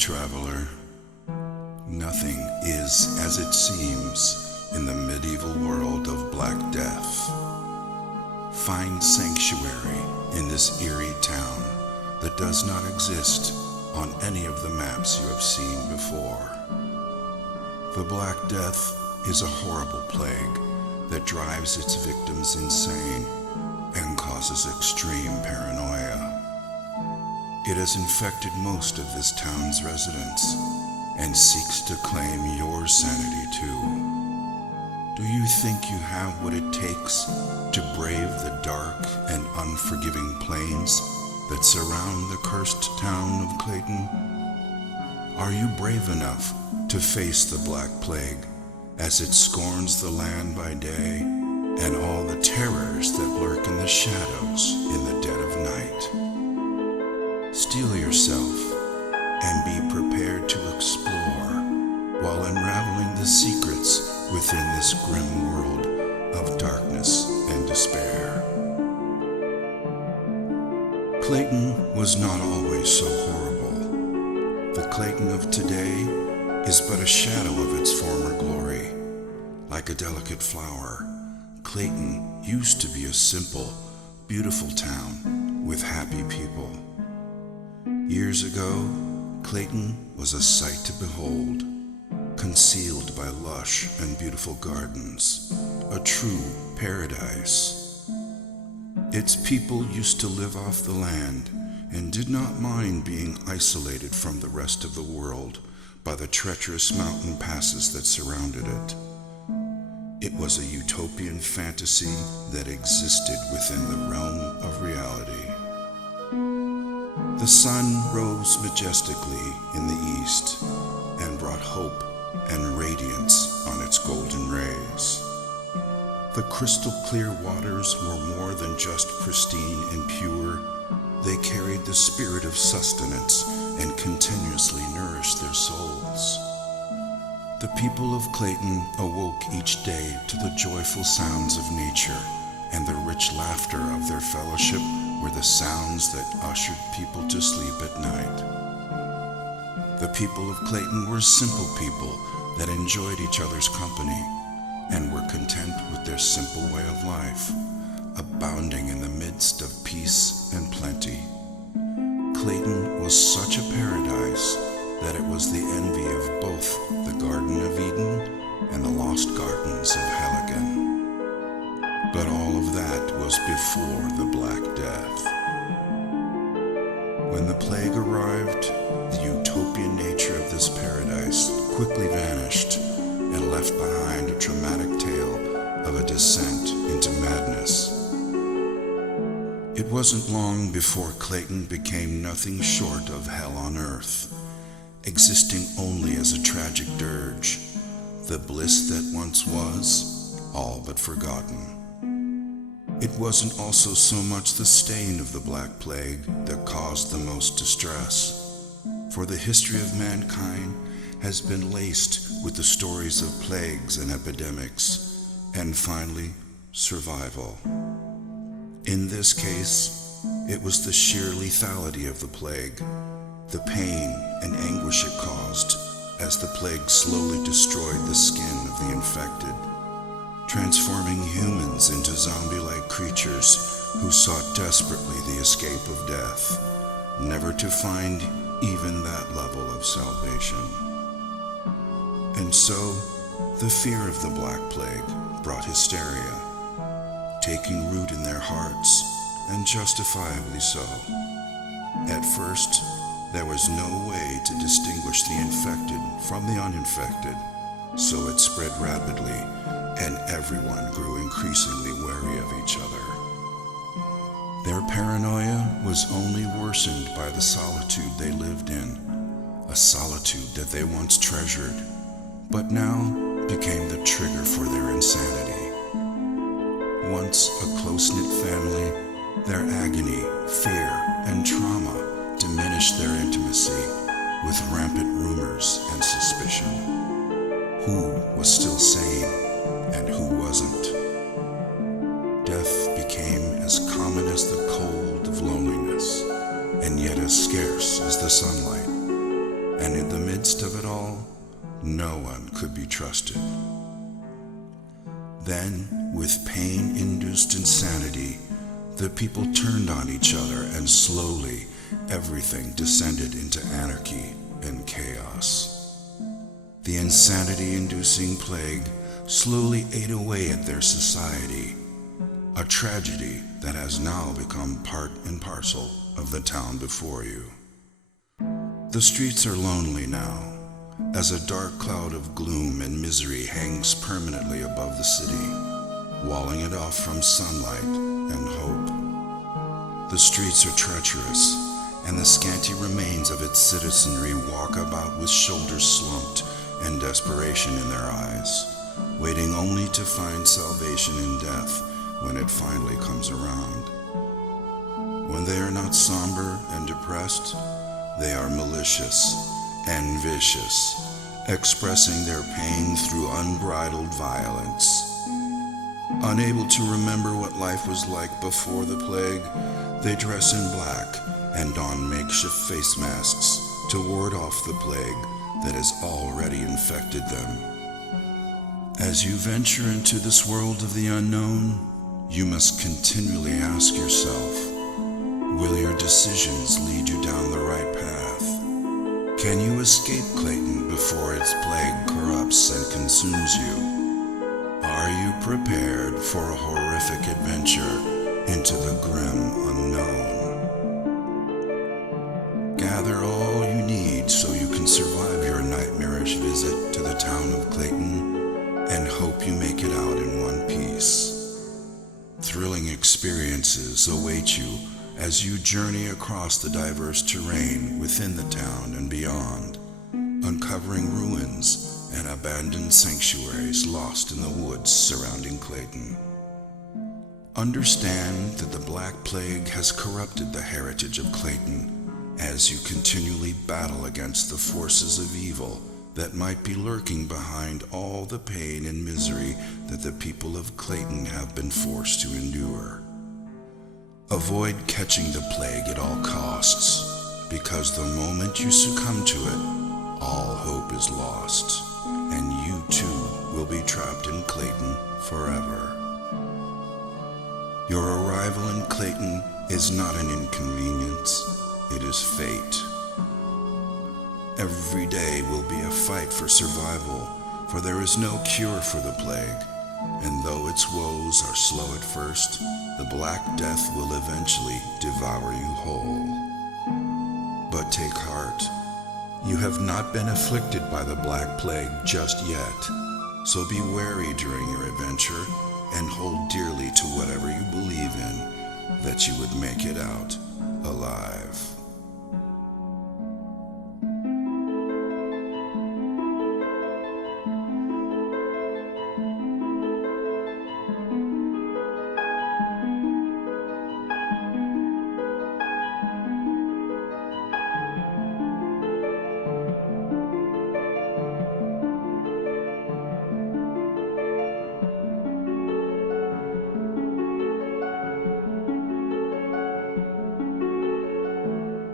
traveler. Nothing is as it seems in the medieval world of Black Death. Find sanctuary in this eerie town that does not exist on any of the maps you have seen before. The Black Death is a horrible plague that drives its victims insane and causes extreme paranoia. It has infected most of this town's residents and seeks to claim your sanity too. Do you think you have what it takes to brave the dark and unforgiving plains that surround the cursed town of Clayton? Are you brave enough to face the Black Plague as it scorns the land by day and all the terrors that lurk in the shadows in the dead of night? Steel yourself and be prepared to explore while unraveling the secrets within this grim world of darkness and despair. Clayton was not always so horrible. The Clayton of today is but a shadow of its former glory. Like a delicate flower, Clayton used to be a simple, beautiful town with happy people. Years ago, Clayton was a sight to behold, concealed by lush and beautiful gardens, a true paradise. Its people used to live off the land and did not mind being isolated from the rest of the world by the treacherous mountain passes that surrounded it. It was a utopian fantasy that existed within the realm of reality. The sun rose majestically in the east and brought hope and radiance on its golden rays. The crystal clear waters were more than just pristine and pure. They carried the spirit of sustenance and continuously nourished their souls. The people of Clayton awoke each day to the joyful sounds of nature, and the rich laughter of their fellowship were the sounds that ushered people to sleep at night. The people of Clayton were simple people that enjoyed each other's company and were content with their simple way of life, abounding in the midst of peace and plenty. Clayton was such a paradise that it was the envy of both the Garden of Eden and the lost gardens of Helgen. But all of that was before the Black Death. When the plague arrived, the utopian nature of this paradise quickly vanished and left behind a dramatic tale of a descent into madness. It wasn't long before Clayton became nothing short of hell on earth, existing only as a tragic dirge, the bliss that once was, all but forgotten. It wasn't also so much the stain of the Black Plague that caused the most distress, for the history of mankind has been laced with the stories of plagues and epidemics, and finally, survival. In this case, it was the sheer lethality of the plague, the pain and anguish it caused as the plague slowly destroyed the skin of the infected, transforming humans into zombie-like creatures who sought desperately the escape of death, never to find even that level of salvation. And so, the fear of the Black Plague brought hysteria, taking root in their hearts, and justifiably so. At first, there was no way to distinguish the infected from the uninfected, so it spread rapidly, and everyone grew increasingly wary of each other. Their paranoia was only worsened by the solitude they lived in, a solitude that they once treasured, but now became the trigger for their insanity. Once a close-knit family, their agony, fear, and trauma diminished their intimacy with rampant rumors and suspicion. Who was still sane and who wasn't? Death became as common as the cold of loneliness, and yet as scarce as the sunlight. And midst of it all, no one could be trusted. Then, with pain-induced insanity, the people turned on each other, and slowly everything descended into anarchy and chaos. The insanity-inducing plague slowly ate away at their society, a tragedy that has now become part and parcel of the town before you. The streets are lonely now, as a dark cloud of gloom and misery hangs permanently above the city, walling it off from sunlight and hope. The streets are treacherous, and the scanty remains of its citizenry walk about with shoulders slumped and desperation in their eyes, waiting only to find salvation in death when it finally comes around. When they are not somber and depressed, they are malicious and vicious, expressing their pain through unbridled violence. Unable to remember what life was like before the plague, they dress in black and don makeshift face masks to ward off the plague that has already infected them. As you venture into this world of the unknown, you must continually ask yourself, will your decisions lead you down the right path? Can you escape Clayton before its plague corrupts and consumes you? Are you prepared for a horrific adventure into the grim unknown? Gather all you need so you can survive your nightmarish visit to the town of Clayton, and hope you make it out in one piece. Thrilling experiences await you as you journey across the diverse terrain within the town and beyond, uncovering ruins and abandoned sanctuaries lost in the woods surrounding Clayton. Understand that the Black Plague has corrupted the heritage of Clayton as you continually battle against the forces of evil that might be lurking behind all the pain and misery that the people of Clayton have been forced to endure. Avoid catching the plague at all costs, because the moment you succumb to it, all hope is lost, and you too will be trapped in Clayton forever. Your arrival in Clayton is not an inconvenience, it is fate. Every day will be a fight for survival, for there is no cure for the plague, and though its woes are slow at first, the Black Death will eventually devour you whole. But take heart, you have not been afflicted by the Black Plague just yet, so be wary during your adventure and hold dearly to whatever you believe in, that you would make it out alive.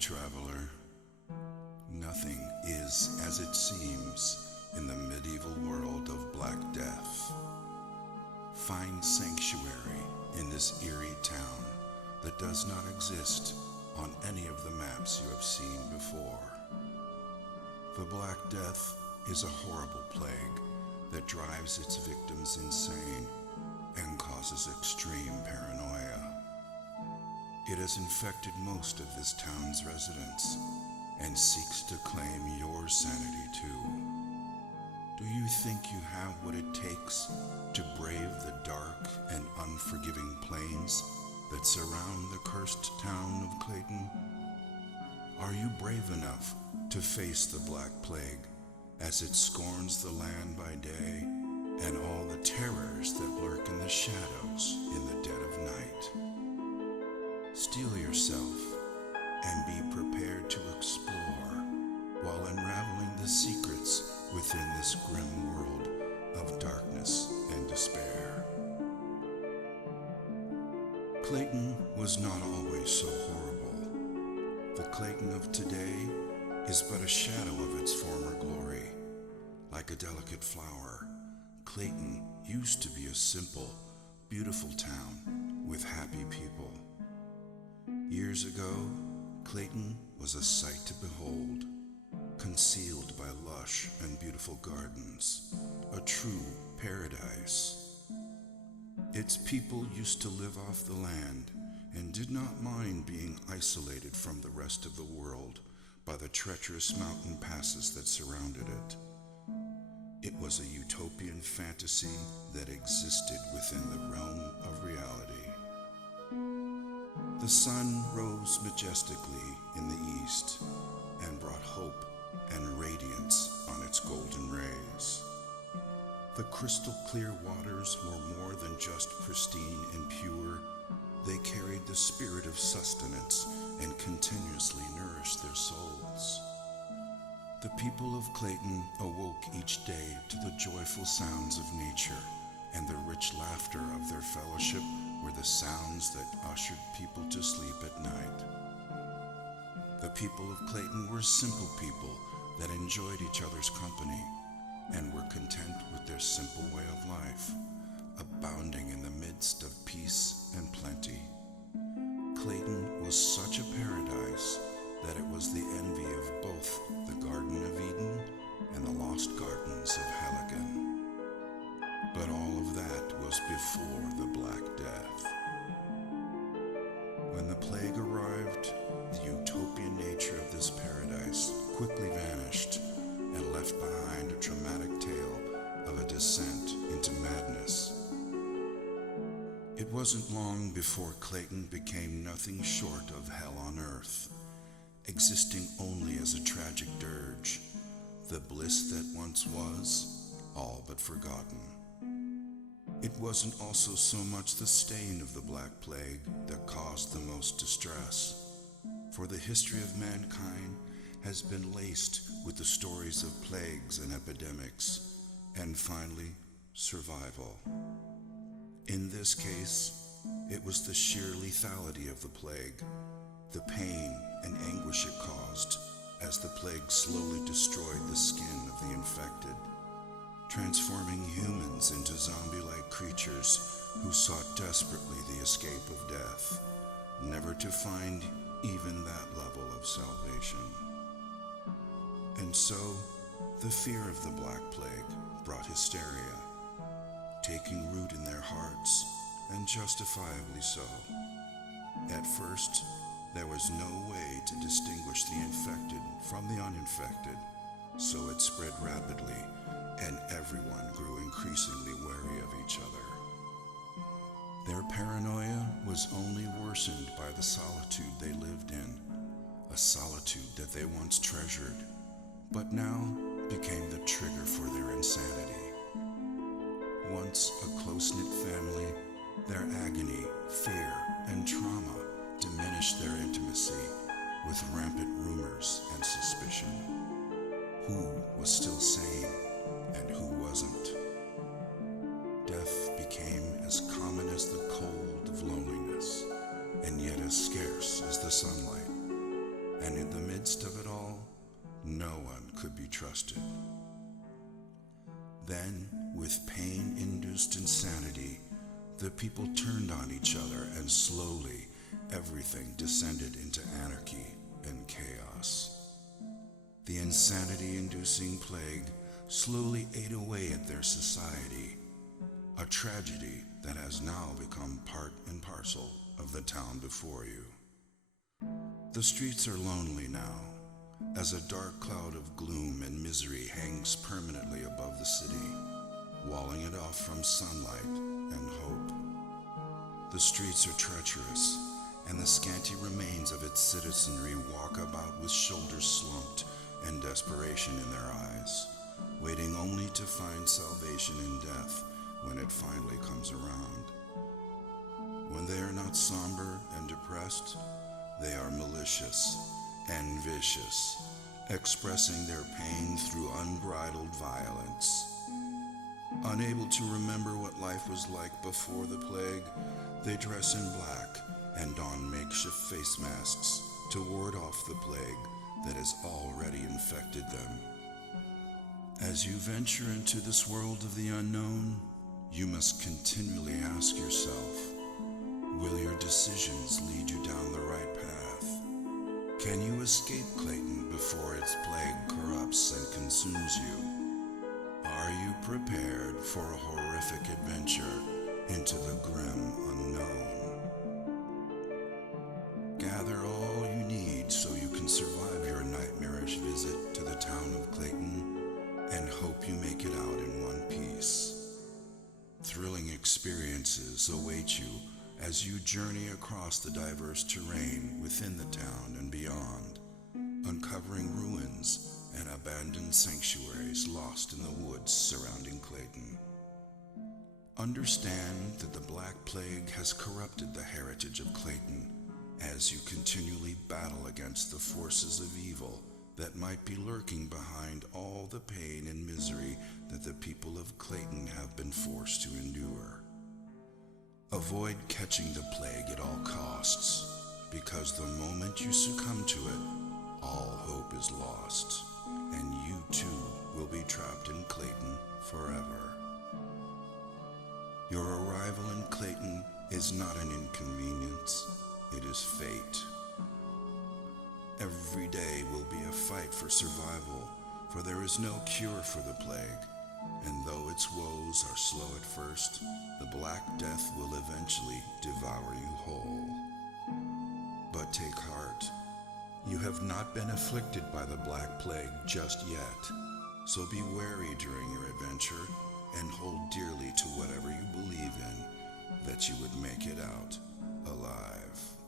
traveler. Nothing is as it seems in the medieval world of Black Death. Find sanctuary in this eerie town that does not exist on any of the maps you have seen before. The Black Death is a horrible plague that drives its victims insane and causes extreme paranoia. It has infected most of this town's residents and seeks to claim your sanity too. Do you think you have what it takes to brave the dark and unforgiving plains that surround the cursed town of Clayton? Are you brave enough to face the Black Plague as it scorns the land by day and all the terrors that lurk in the shadows in the dead of night? Steel yourself and be prepared to explore while unraveling the secrets within this grim world of darkness and despair. Clayton was not always so horrible. The Clayton of today is but a shadow of its former glory. Like a delicate flower, Clayton used to be a simple, beautiful town with happy people. Years ago, Clayton was a sight to behold, concealed by lush and beautiful gardens, a true paradise. Its people used to live off the land and did not mind being isolated from the rest of the world by the treacherous mountain passes that surrounded it. It was a utopian fantasy that existed within the realm of reality. The sun rose majestically in the east and brought hope and radiance on its golden rays. The crystal clear waters were more than just pristine and pure. They carried the spirit of sustenance and continuously nourished their souls. The people of Clayton awoke each day to the joyful sounds of nature, and the rich laughter of their fellowship were the sounds that ushered people to sleep at night. The people of Clayton were simple people that enjoyed each other's company and were content with their simple way of life, abounding in the midst of peace and plenty. Clayton was such a paradise that it was the envy of both the Garden of Eden and the lost gardens of Helgen. But all of that was before the Black Death. When the plague arrived, the utopian nature of this paradise quickly vanished and left behind a dramatic tale of a descent into madness. It wasn't long before Clayton became nothing short of hell on earth, existing only as a tragic dirge, the bliss that once was, all but forgotten. It wasn't also so much the stain of the Black Plague that caused the most distress, for the history of mankind has been laced with the stories of plagues and epidemics, and finally, survival. In this case, it was the sheer lethality of the plague, the pain and anguish it caused as the plague slowly destroyed the skin of the infected, transforming humans into zombie-like creatures who sought desperately the escape of death, never to find even that level of salvation. And so, the fear of the Black Plague brought hysteria, taking root in their hearts, and justifiably so. At first, there was no way to distinguish the infected from the uninfected, so it spread rapidly, and everyone grew increasingly wary of each other. Their paranoia was only worsened by the solitude they lived in, a solitude that they once treasured, but now became the trigger for their insanity. Once a close-knit family, their agony, fear, and trauma diminished their intimacy with rampant rumors and suspicion. Who was still sane and who wasn't? Death became as common as the cold of loneliness, and yet as scarce as the sunlight. and in the midst of it all, no one could be trusted. Then, with pain-induced insanity, the people turned on each other, and slowly everything descended into anarchy and chaos. The insanity-inducing plague slowly ate away at their society, a tragedy that has now become part and parcel of the town before you. The streets are lonely now, as a dark cloud of gloom and misery hangs permanently above the city, walling it off from sunlight and hope. The streets are treacherous, and the scanty remains of its citizenry walk about with shoulders slumped and desperation in their eyes, waiting only to find salvation in death when it finally comes around. When they are not somber and depressed, they are malicious and vicious, expressing their pain through unbridled violence. Unable to remember what life was like before the plague, they dress in black and don makeshift face masks to ward off the plague that has already infected them. As you venture into this world of the unknown, you must continually ask yourself, will your decisions lead you down the right path? Can you escape Clayton before its plague corrupts and consumes you? Are you prepared for a horrific adventure into the grim unknown? Gather all you need so you can survive your nightmarish visit to the town of Clayton, and hope you make it out in one piece. Thrilling experiences await you as you journey across the diverse terrain within the town and beyond, uncovering ruins and abandoned sanctuaries lost in the woods surrounding Clayton. Understand that the Black Plague has corrupted the heritage of Clayton as you continually battle against the forces of evil that might be lurking behind all the pain and misery that the people of Clayton have been forced to endure. Avoid catching the plague at all costs, because the moment you succumb to it, all hope is lost, and you too will be trapped in Clayton forever. Your arrival in Clayton is not an inconvenience, it is fate. Every day will be a fight for survival, for there is no cure for the plague, and though its woes are slow at first, the Black Death will eventually devour you whole. But take heart, you have not been afflicted by the Black Plague just yet, so be wary during your adventure and hold dearly to whatever you believe in, that you would make it out alive.